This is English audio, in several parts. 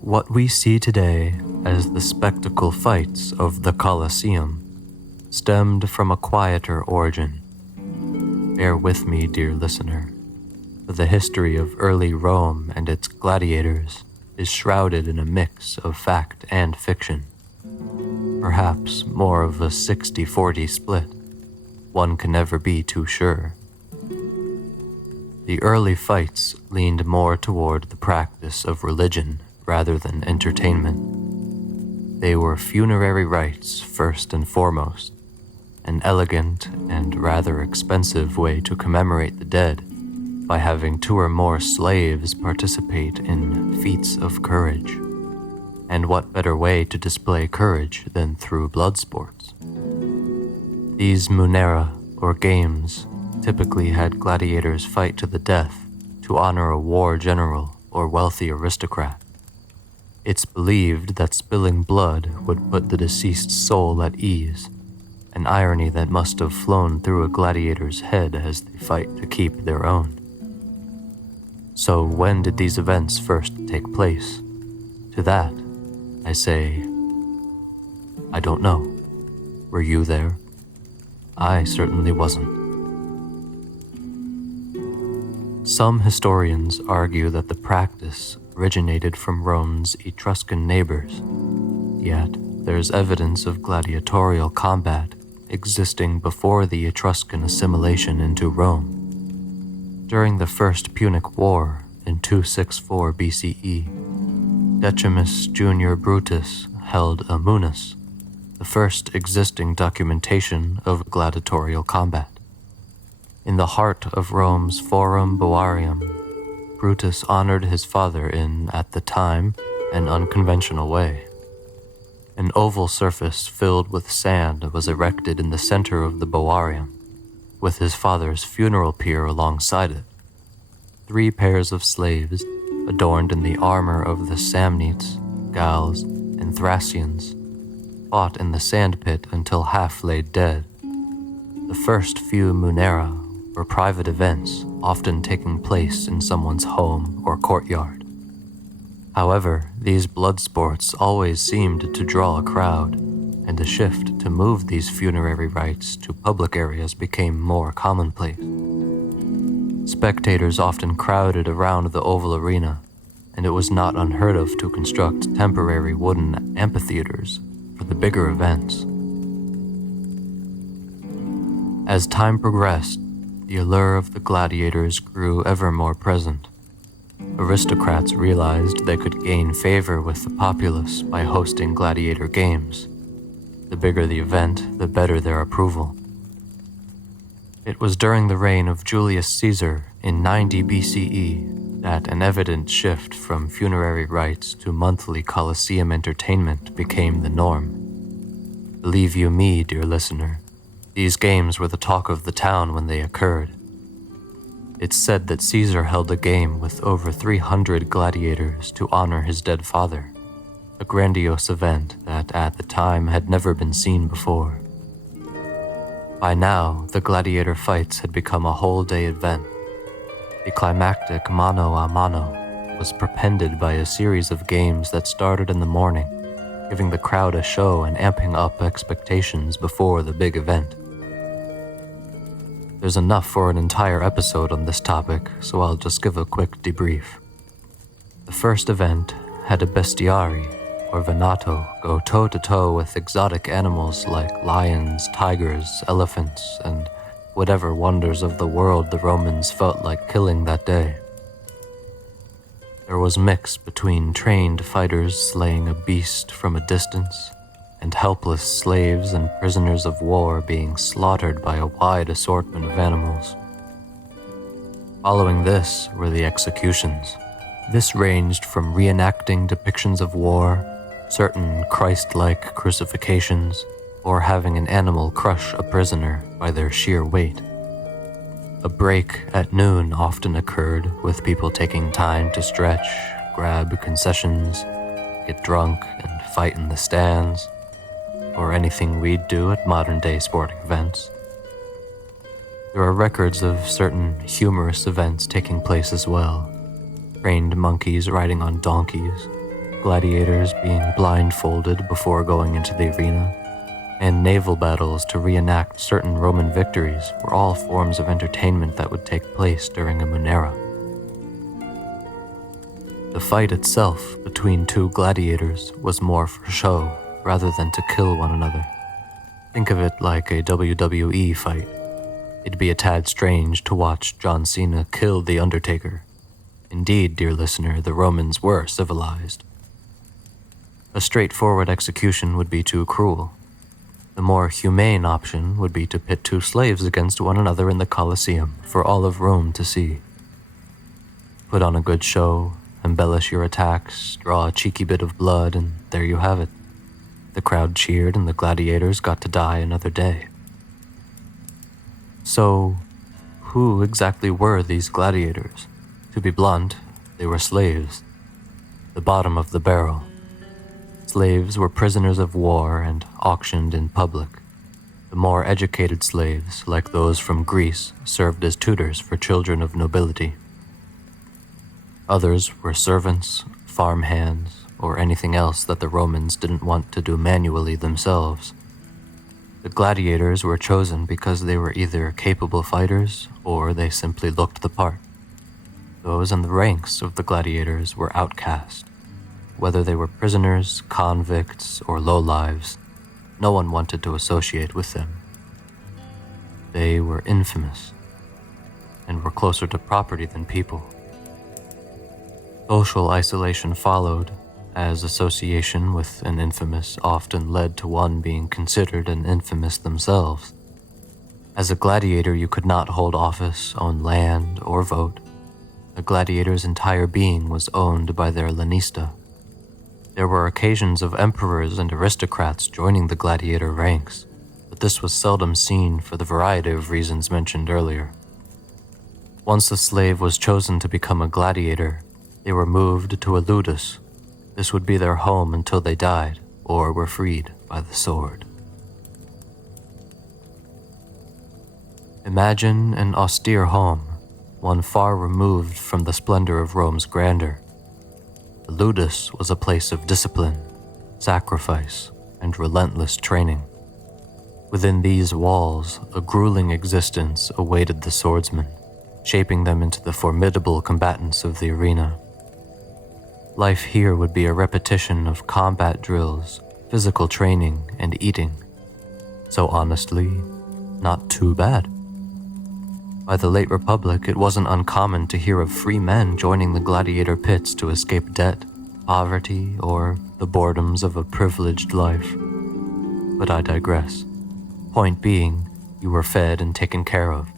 What we see today as the spectacle fights of the Colosseum stemmed from a quieter origin. Bear with me, dear listener, for the history of early Rome and its gladiators is shrouded in a mix of fact and fiction. Perhaps more of a 60-40 split. One can never be too sure. The early fights leaned more toward the practice of religion rather than entertainment. They were funerary rites first and foremost, an elegant and rather expensive way to commemorate the dead by having 2 or more slaves participate in feats of courage. And what better way to display courage than through blood sports? These munera, or games, typically had gladiators fight to the death to honor a war general or wealthy aristocrat. It's believed that spilling blood would put the deceased soul at ease, an irony that must have flown through a gladiator's head as they fight to keep their own. So when did these events first take place? To that, I say, I don't know. Were you there? I certainly wasn't. Some historians argue that the practice originated from Rome's Etruscan neighbors, yet there's evidence of gladiatorial combat existing before the Etruscan assimilation into Rome. During the First Punic War in 264 BCE, Decimus Junior Brutus held a munus, the first existing documentation of gladiatorial combat. In the heart of Rome's Forum Boarium, Brutus honored his father in, at the time, an unconventional way. An oval surface filled with sand was erected in the center of the Boarium, with his father's funeral pyre alongside it. 3 pairs of slaves, adorned in the armor of the Samnites, Gauls, and Thracians, fought in the sandpit until half laid dead. The first few munera were private events, often taking place in someone's home or courtyard. However, these blood sports always seemed to draw a crowd, and a shift to move these funerary rites to public areas became more commonplace. Spectators often crowded around the oval arena, and it was not unheard of to construct temporary wooden amphitheaters for the bigger events. As time progressed, the allure of the gladiators grew ever more present. Aristocrats realized they could gain favor with the populace by hosting gladiator games. The bigger the event, the better their approval. It was during the reign of Julius Caesar in 90 BCE that an evident shift from funerary rites to monthly Colosseum entertainment became the norm. Believe you me, dear listener, these games were the talk of the town when they occurred. It's said that Caesar held a game with over 300 gladiators to honor his dead father, a grandiose event that at the time had never been seen before. By now, the gladiator fights had become a whole-day event. The climactic mano a mano was perpended by a series of games that started in the morning, giving the crowd a show and amping up expectations before the big event. There's enough for an entire episode on this topic, so I'll just give a quick debrief. The first event had a bestiary, or venato, go toe-to-toe with exotic animals like lions, tigers, elephants, and whatever wonders of the world the Romans felt like killing that day. There was mix between trained fighters slaying a beast from a distance, and helpless slaves and prisoners of war being slaughtered by a wide assortment of animals. Following this were the executions. This ranged from reenacting depictions of war, certain Christ-like crucifixions, or having an animal crush a prisoner by their sheer weight. A break at noon often occurred, with people taking time to stretch, grab concessions, get drunk, and fight in the stands, or anything we'd do at modern-day sporting events. There are records of certain humorous events taking place as well. Trained monkeys riding on donkeys, gladiators being blindfolded before going into the arena, and naval battles to reenact certain Roman victories were all forms of entertainment that would take place during a munera. The fight itself between two gladiators was more for show rather than to kill one another. Think of it like a WWE fight. It'd be a tad strange to watch John Cena kill The Undertaker. Indeed, dear listener, the Romans were civilized. A straightforward execution would be too cruel. The more humane option would be to pit two slaves against one another in the Colosseum for all of Rome to see. Put on a good show, embellish your attacks, draw a cheeky bit of blood, and there you have it. The crowd cheered and the gladiators got to die another day. So, who exactly were these gladiators? To be blunt, they were slaves. The bottom of the barrel. Slaves were prisoners of war and auctioned in public. The more educated slaves, like those from Greece, served as tutors for children of nobility. Others were servants, farm hands, or anything else that the Romans didn't want to do manually themselves. The gladiators were chosen because they were either capable fighters or they simply looked the part. Those in the ranks of the gladiators were outcast. Whether they were prisoners, convicts, or lowlives, no one wanted to associate with them. They were infamous and were closer to property than people. Social isolation followed, as association with an infamous often led to one being considered an infamous themselves. As a gladiator, you could not hold office, own land, or vote. A gladiator's entire being was owned by their lanista. There were occasions of emperors and aristocrats joining the gladiator ranks, but this was seldom seen for the variety of reasons mentioned earlier. Once a slave was chosen to become a gladiator, they were moved to a ludus. This would be their home until they died or were freed by the sword. Imagine an austere home, one far removed from the splendor of Rome's grandeur. The ludus was a place of discipline, sacrifice, and relentless training. Within these walls, a grueling existence awaited the swordsmen, shaping them into the formidable combatants of the arena. Life here would be a repetition of combat drills, physical training, and eating. So honestly, not too bad. By the late Republic, it wasn't uncommon to hear of free men joining the gladiator pits to escape debt, poverty, or the boredoms of a privileged life. But I digress. Point being, you were fed and taken care of,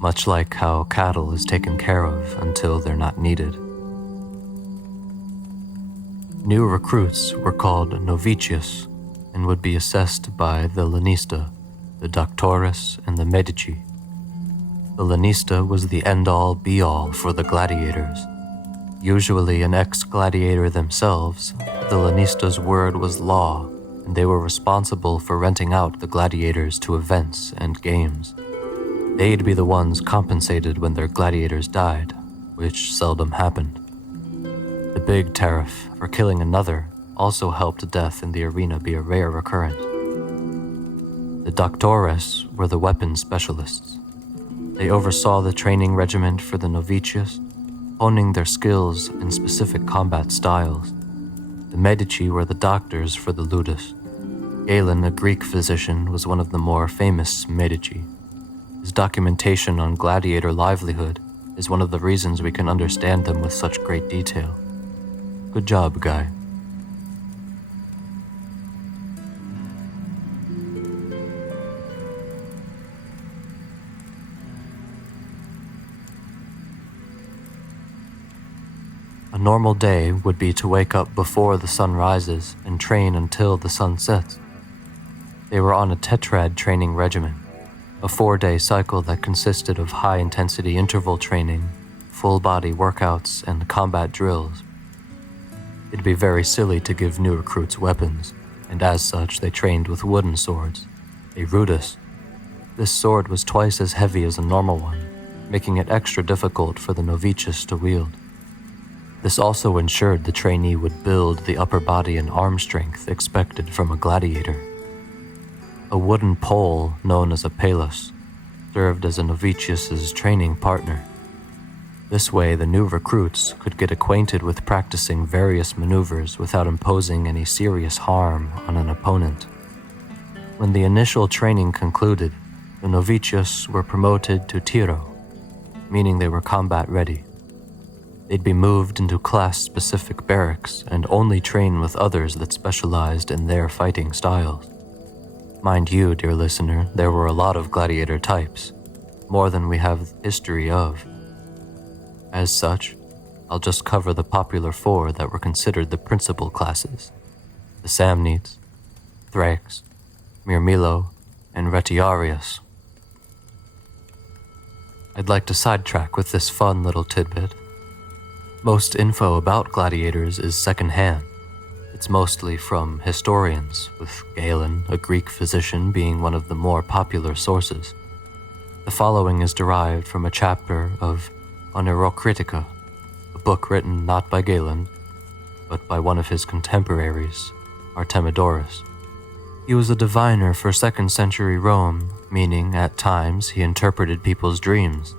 much like how cattle is taken care of until they're not needed. New recruits were called novicius and would be assessed by the lanista, the doctores, and the medici. The lanista was the end-all be-all for the gladiators. Usually an ex-gladiator themselves, the lanista's word was law, and they were responsible for renting out the gladiators to events and games. They'd be the ones compensated when their gladiators died, which seldom happened. The big tariff for killing another also helped death in the arena be a rare occurrence. The doctores were the weapon specialists. They oversaw the training regiment for the novicius, honing their skills in specific combat styles. The medici were the doctors for the ludus. Galen, a Greek physician, was one of the more famous medici. His documentation on gladiator livelihood is one of the reasons we can understand them with such great detail. Good job, guy. A normal day would be to wake up before the sun rises and train until the sun sets. They were on a tetrad training regimen, a 4-day cycle that consisted of high-intensity interval training, full-body workouts, and combat drills. It'd be very silly to give new recruits weapons, and as such they trained with wooden swords, a rudus. This sword was twice as heavy as a normal one, making it extra difficult for the novicius to wield. This also ensured the trainee would build the upper body and arm strength expected from a gladiator. A wooden pole known as a palos served as a novitius's training partner. This way, the new recruits could get acquainted with practicing various maneuvers without imposing any serious harm on an opponent. When the initial training concluded, the novitius were promoted to tiro, meaning they were combat ready. They'd be moved into class-specific barracks and only train with others that specialized in their fighting styles. Mind you, dear listener, there were a lot of gladiator types, more than we have history of. As such, I'll just cover the popular four that were considered the principal classes: the Samnites, Thrax, Myrmilo, and Retiarius. I'd like to sidetrack with this fun little tidbit. Most info about gladiators is secondhand. It's mostly from historians, with Galen, a Greek physician, being one of the more popular sources. The following is derived from a chapter of Oneirocritica, a book written not by Galen, but by one of his contemporaries, Artemidorus. He was a diviner for 2nd century Rome, meaning at times he interpreted people's dreams.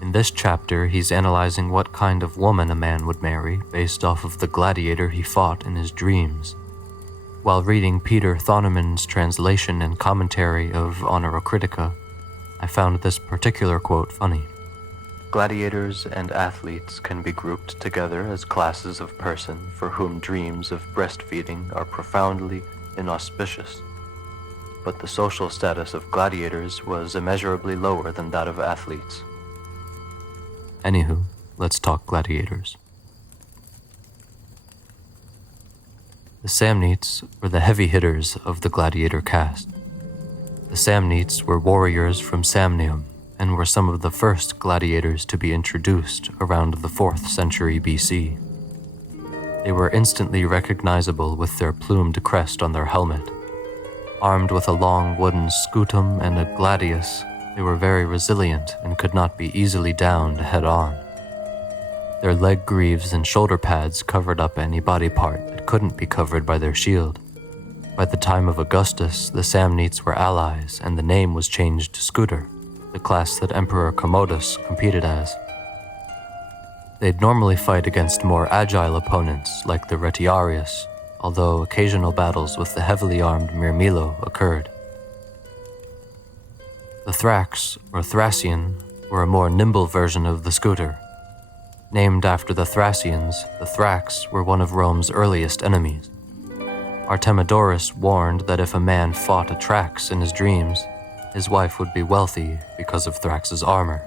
In this chapter, he's analyzing what kind of woman a man would marry based off of the gladiator he fought in his dreams. While reading Peter Thoneman's translation and commentary of Oneirocritica, I found this particular quote funny. Gladiators and athletes can be grouped together as classes of person for whom dreams of breastfeeding are profoundly inauspicious. But the social status of gladiators was immeasurably lower than that of athletes. Anywho, let's talk gladiators. The Samnites were the heavy hitters of the gladiator caste. The Samnites were warriors from Samnium and were some of the first gladiators to be introduced around the 4th century BC. They were instantly recognizable with their plumed crest on their helmet. Armed with a long wooden scutum and a gladius, they were very resilient and could not be easily downed head-on. Their leg greaves and shoulder pads covered up any body part that couldn't be covered by their shield. By the time of Augustus, the Samnites were allies, and the name was changed to Scuter, the class that Emperor Commodus competed as. They'd normally fight against more agile opponents like the Retiarius, although occasional battles with the heavily armed Myrmilo occurred. The Thrax, or Thracian, were a more nimble version of the Scuter. Named after the Thracians, the Thrax were one of Rome's earliest enemies. Artemidorus warned that if a man fought a Thrax in his dreams, his wife would be wealthy because of Thrax's armor,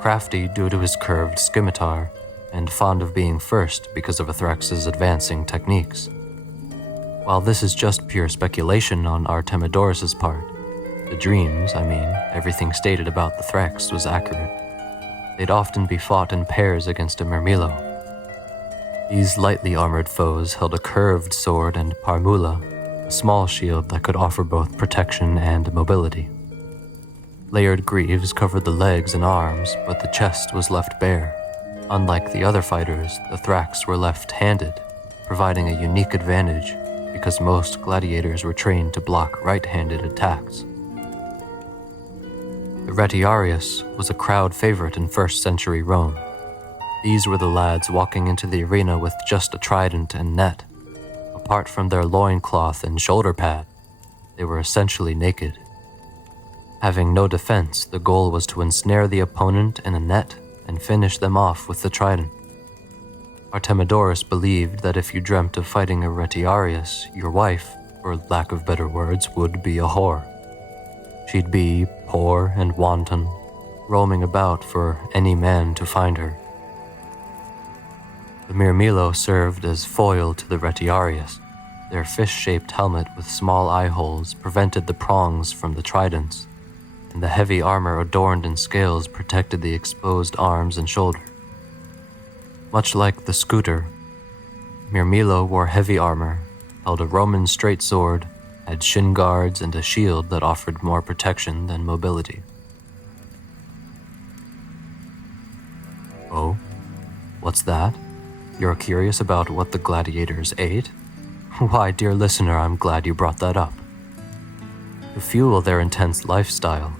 crafty due to his curved scimitar, and fond of being first because of a Thrax's advancing techniques. While this is just pure speculation on Artemidorus's part, the dreams, everything stated about the Thrax was accurate. They'd often be fought in pairs against a Myrmilo. These lightly armored foes held a curved sword and parmula, a small shield that could offer both protection and mobility. Layered greaves covered the legs and arms, but the chest was left bare. Unlike the other fighters, the Thrax were left-handed, providing a unique advantage because most gladiators were trained to block right-handed attacks. The Retiarius was a crowd favorite in 1st century Rome. These were the lads walking into the arena with just a trident and net. Apart from their loincloth and shoulder pad, they were essentially naked. Having no defense, the goal was to ensnare the opponent in a net and finish them off with the trident. Artemidorus believed that if you dreamt of fighting a Retiarius, your wife, for lack of better words, would be a whore. She'd be poor and wanton, roaming about for any man to find her. The Myrmilo served as foil to the Retiarius. Their fish-shaped helmet with small eye holes prevented the prongs from the tridents, and the heavy armor adorned in scales protected the exposed arms and shoulder. Much like the Scuter, Myrmilo wore heavy armor, held a Roman straight sword, had shin guards and a shield that offered more protection than mobility. Oh, what's that? You're curious about what the gladiators ate? Why, dear listener, I'm glad you brought that up. To fuel their intense lifestyle,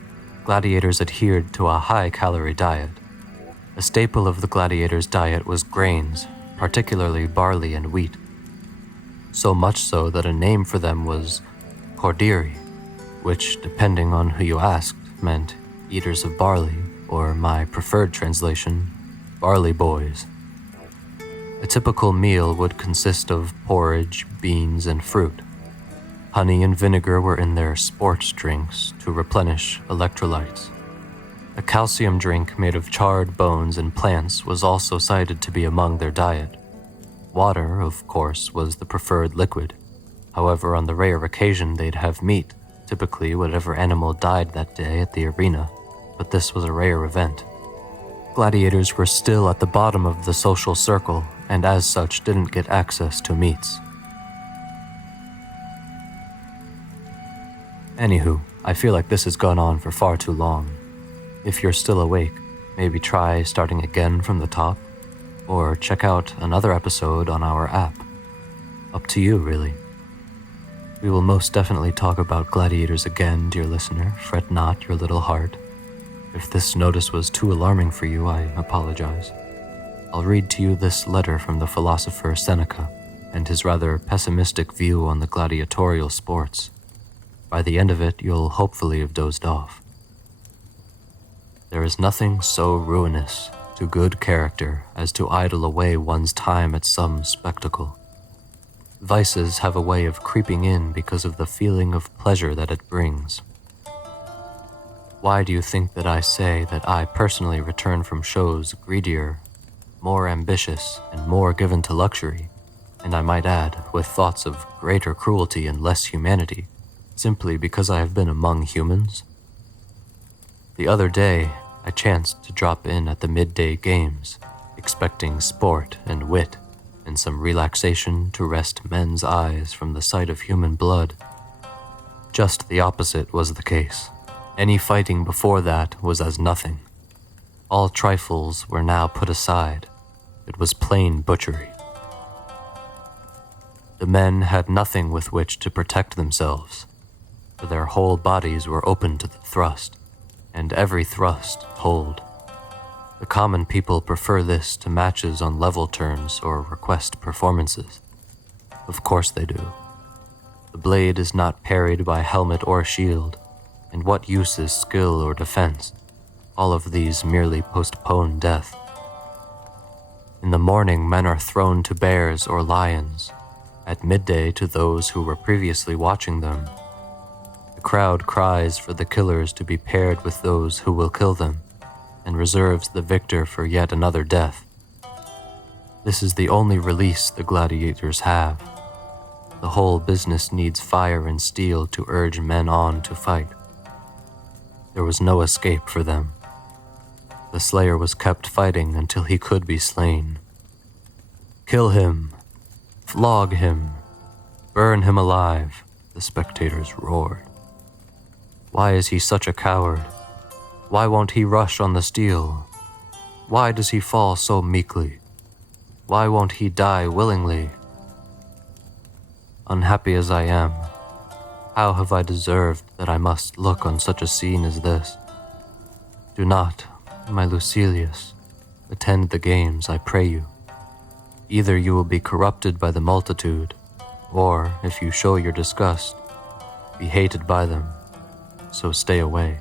gladiators adhered to a high-calorie diet. A staple of the gladiators' diet was grains, particularly barley and wheat. So much so that a name for them was cordiri, which, depending on who you asked, meant eaters of barley, or my preferred translation, barley boys. A typical meal would consist of porridge, beans, and fruit. Honey and vinegar were in their sports drinks to replenish electrolytes. A calcium drink made of charred bones and plants was also cited to be among their diet. Water, of course, was the preferred liquid. However, on the rare occasion they'd have meat, typically whatever animal died that day at the arena, but this was a rare event. Gladiators were still at the bottom of the social circle, and as such didn't get access to meats. Anywho, I feel like this has gone on for far too long. If you're still awake, maybe try starting again from the top, or check out another episode on our app. Up to you, really. We will most definitely talk about gladiators again, dear listener. Fret not your little heart. If this notice was too alarming for you, I apologize. I'll read to you this letter from the philosopher Seneca and his rather pessimistic view on the gladiatorial sports. By the end of it, you'll hopefully have dozed off. There is nothing so ruinous to good character as to idle away one's time at some spectacle. Vices have a way of creeping in because of the feeling of pleasure that it brings. Why do you think that I say that I personally return from shows greedier, more ambitious, and more given to luxury, and I might add, with thoughts of greater cruelty and less humanity, simply because I have been among humans? The other day, I chanced to drop in at the midday games, expecting sport and wit, and some relaxation to rest men's eyes from the sight of human blood. Just the opposite was the case. Any fighting before that was as nothing. All trifles were now put aside. It was plain butchery. The men had nothing with which to protect themselves, for their whole bodies were open to the thrust, and every thrust told. The common people prefer this to matches on level terms or request performances. Of course they do. The blade is not parried by helmet or shield, and what use is skill or defense? All of these merely postpone death. In the morning, men are thrown to bears or lions. At midday, to those who were previously watching them. The crowd cries for the killers to be paired with those who will kill them, and reserves the victor for yet another death. This is the only release the gladiators have. The whole business needs fire and steel to urge men on to fight. There was no escape for them. The slayer was kept fighting until he could be slain. Kill him! Flog him! Burn him alive! The spectators roared. Why is he such a coward? Why won't he rush on the steel? Why does he fall so meekly? Why won't he die willingly? Unhappy as I am, how have I deserved that I must look on such a scene as this? Do not, my Lucilius, attend the games, I pray you. Either you will be corrupted by the multitude, or, if you show your disgust, be hated by them, so stay away.